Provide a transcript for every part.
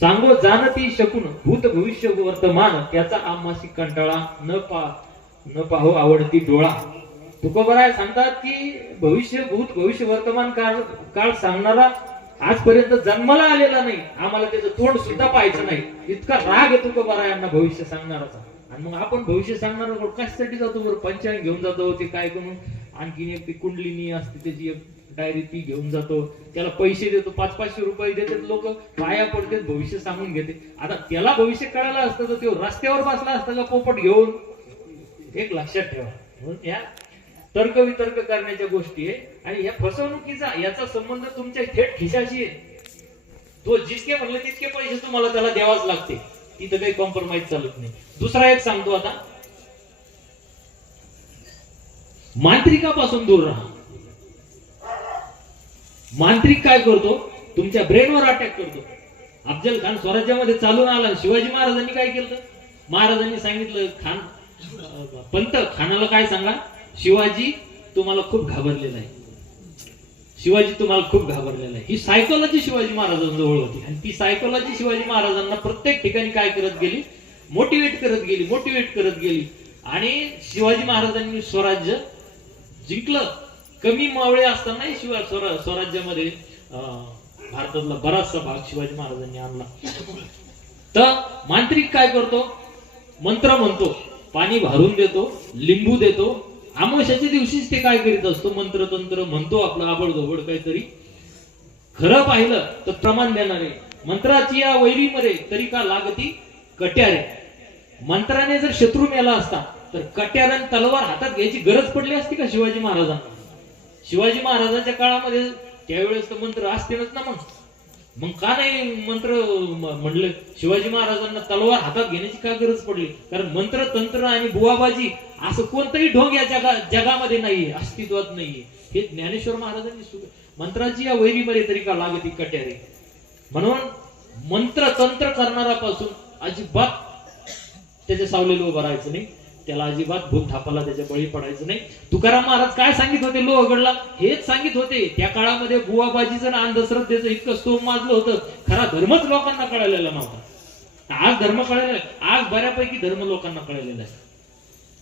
सांगो जाणती शकून भूत भविष्य वर्तमान त्याचा आम्हाशी कंटाळा न पाहो आवडती डोळा. तुकोबराय सांगतात की भविष्य भूत भविष्य वर्तमान काळ सांगणारा आजपर्यंत जन्माला आलेला नाही, आम्हाला त्याचं तोंड सुद्धा पाहायचं नाही, इतका राग आहे तुकोबरायांना भविष्य सांगणाराचा. आणि मग आपण भविष्य सांगणारा कशासाठी जातो बरं? पंचांग घेऊन जातो, ते काय करून आणखीन एक ती कुंडलिनी असते त्याची एक डायरी ती घेऊन जातो, त्याला पैसे देतो, 500-500 रुपये देतात लोक, पाया पडतात, भविष्य सांगून घेते. आता त्याला भविष्य कळायला असतं तर तो रस्त्यावर बसला असता का पोपट घेऊन? एक लक्षात ठेवा. म्हणून या तर्क वितर्क करण्याच्या गोष्टी आहे. आणि या फसवणुकीचा याचा संबंध तुमच्या थेट खिशाशी आहे. तो जितके म्हणले तितके पैसे तुम्हाला त्याला द्यावाच लागते, तिथं काही कॉम्प्रोमाइज चालत नाही. दुसरा एक सांगतो आता, मांत्रिकापासून दूर राहा. मांत्रिक काय करतो? तुमच्या ब्रेनवर अटॅक करतो. अफजल खान स्वराज्यामध्ये चालून आला, शिवाजी महाराजांनी काय केलं? महाराजांनी सांगितलं, पंत खानाला काय सांगा, शिवाजी तुम्हाला खूप घाबरलेला आहे, शिवाजी तुम्हाला खूप घाबरलेला आहे. ही सायकोलॉजी शिवाजी महाराजांजवळ होती. आणि ती सायकोलॉजी शिवाजी महाराजांना प्रत्येक ठिकाणी काय करत गेली? मोटिवेट करत गेली. आणि शिवाजी महाराजांनी स्वराज्य जिंकलं. कमी मावळे असतानाही स्वराज्यामध्ये भारतातला बराचसा भाग शिवाजी महाराजांनी आणला. तर मांत्रिक काय करतो? मंत्र म्हणतो, पाणी भारून देतो, लिंबू देतो. अमावस्याच्या दिवशीच ते काय करीत असतो? मंत्र तंत्र म्हणतो, आपलं आबडधोबड काहीतरी. खरं पाहिलं तर प्रमाण देणारे मंत्राची या वैरीमध्ये तरी का लागती कट्यारे. मंत्राने जर शत्रू मेला असता तर कट्यार आणि तलवार हातात घ्यायची गरज पडली असती का शिवाजी महाराजांना? शिवाजी महाराजांच्या काळामध्ये त्यावेळेस तर मंत्र असतेच ना. मग का नाही मंत्र म्हणलं? शिवाजी महाराजांना तलवार हातात घेण्याची का गरज पडली? कारण मंत्र तंत्र आणि बुवाबाजी असं कोणतंही ढोंग या जगामध्ये नाहीये, अस्तित्वात नाहीये. हे ज्ञानेश्वर महाराजांनी मंत्राची या वैरीमध्ये तरी का लागती कट्यारे. म्हणून मंत्र तंत्र करणारापासून अजिबात त्याच्या सावलेलं उभं राहायचं नाही, त्याला अजिबात भूत थापाला त्याच्या बळी पडायचं नाही. तुकाराम महाराज काय सांगित होते लोहगडला? हेच सांगित होते. त्या काळामध्ये बुवाबाजीचं आणि अंधश्रद्धेचं इतकं स्तोम माजलं होतं, खरा धर्मच लोकांना कळलेला नव्हता. आज धर्म कळलेला आहे, आज बऱ्यापैकी धर्म लोकांना कळलेला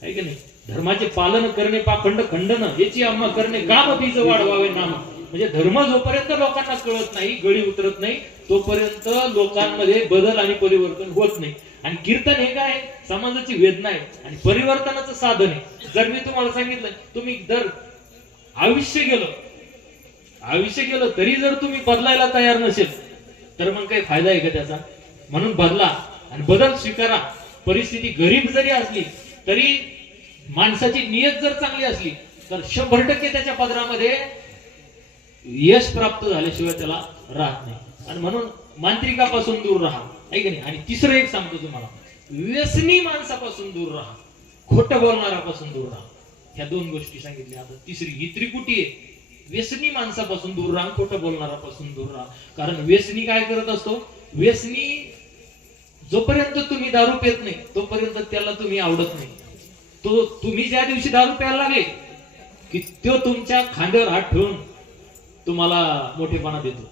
आहे की नाही? धर्माचे पालन करणे पाखंड खंडन याची आम्हा करणे गाम बीज वाढवावे नाम. म्हणजे धर्म जोपर्यंत लोकांना कळत नाही, गळी उतरत नाही, तोपर्यंत लोकांमध्ये बदल आणि परिवर्तन होत नाही. आणि कीर्तन हे काय? समाजाची वेदना आहे आणि परिवर्तनाचं साधन आहे. जर मी तुम्हाला सांगितलं, तुम्ही जर आयुष्य गेलं तरी जर तुम्ही बदलायला तयार नसेल तर मग काही फायदा आहे का त्याचा? म्हणून बदला आणि बदल स्वीकारा. परिस्थिती गरीब जरी असली तरी माणसाची नियत जर चांगली असली तर 100% त्याच्या पदरामध्ये यश प्राप्त झाल्याशिवाय त्याला राहत नाही. आणि म्हणून मांत्रिकापासून दूर राहा, आहे की नाही? आणि तिसरं एक सांगतो तुम्हाला, व्यसनी माणसापासून दूर राहा, खोटं बोलणाऱ्यापासून दूर राहा. ह्या दोन गोष्टी सांगितल्या. आता तिसरी ही त्रिपुटी आहे. व्यसनी माणसापासून दूर राहा, खोटं बोलणाऱ्यापासून दूर राहा. कारण व्यसनी काय करत असतो? व्यसनी जोपर्यंत तुम्ही दारू पित नाही तोपर्यंत त्याला तुम्ही आवडत नाही. तो तुम्ही ज्या दिवशी दारू प्यायला लागले की तो तुमच्या खांद्यावर हात ठेवून तुम्हाला मोठेपणा देतो,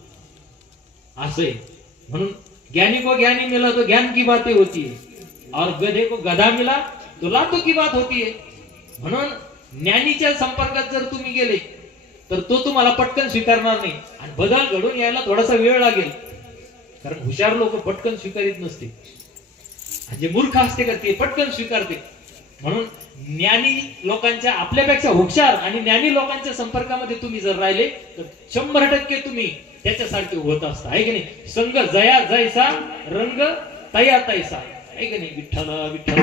असं आहे. म्हणून ज्ञानी को ज्ञानी मिला तो ज्ञान की बातें होती है, और गधे को गधा मिला तो लातों की बात होती है. म्हणून ज्ञानीच्या संपर्कात जर तुम्ही गेले तर तो तुम्हाला पटकन स्वीकारणार नाही आणि बदल घडून यायला थोडासा वेळ लागेल. कारण हुशार लोक पटकन स्वीकारित नसते, जे मूर्ख असते का ते पटकन स्वीकारते. म्हणून ज्ञानी लोकांच्या, आपल्यापेक्षा हुशार आणि ज्ञानी लोकांच्या संपर्कामध्ये तुम्ही जर राहिले तर 100% तुम्ही त्याच्यासारखे होत असता, आहे की नाही? संग जया जैसा रंग तया तैसा, आहे की नाही? विठ्ठल विठ्ठल.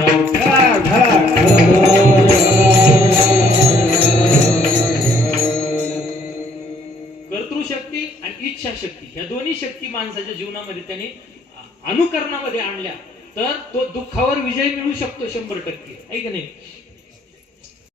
कर्तृशक्ती आणि इच्छा शक्ती ह्या दोन्ही शक्ती माणसाच्या जीवनामध्ये त्याने अनुकरणामध्ये आणल्या तर तो दुःखावर विजय मिळू शकतो 100%, आहे की नाही?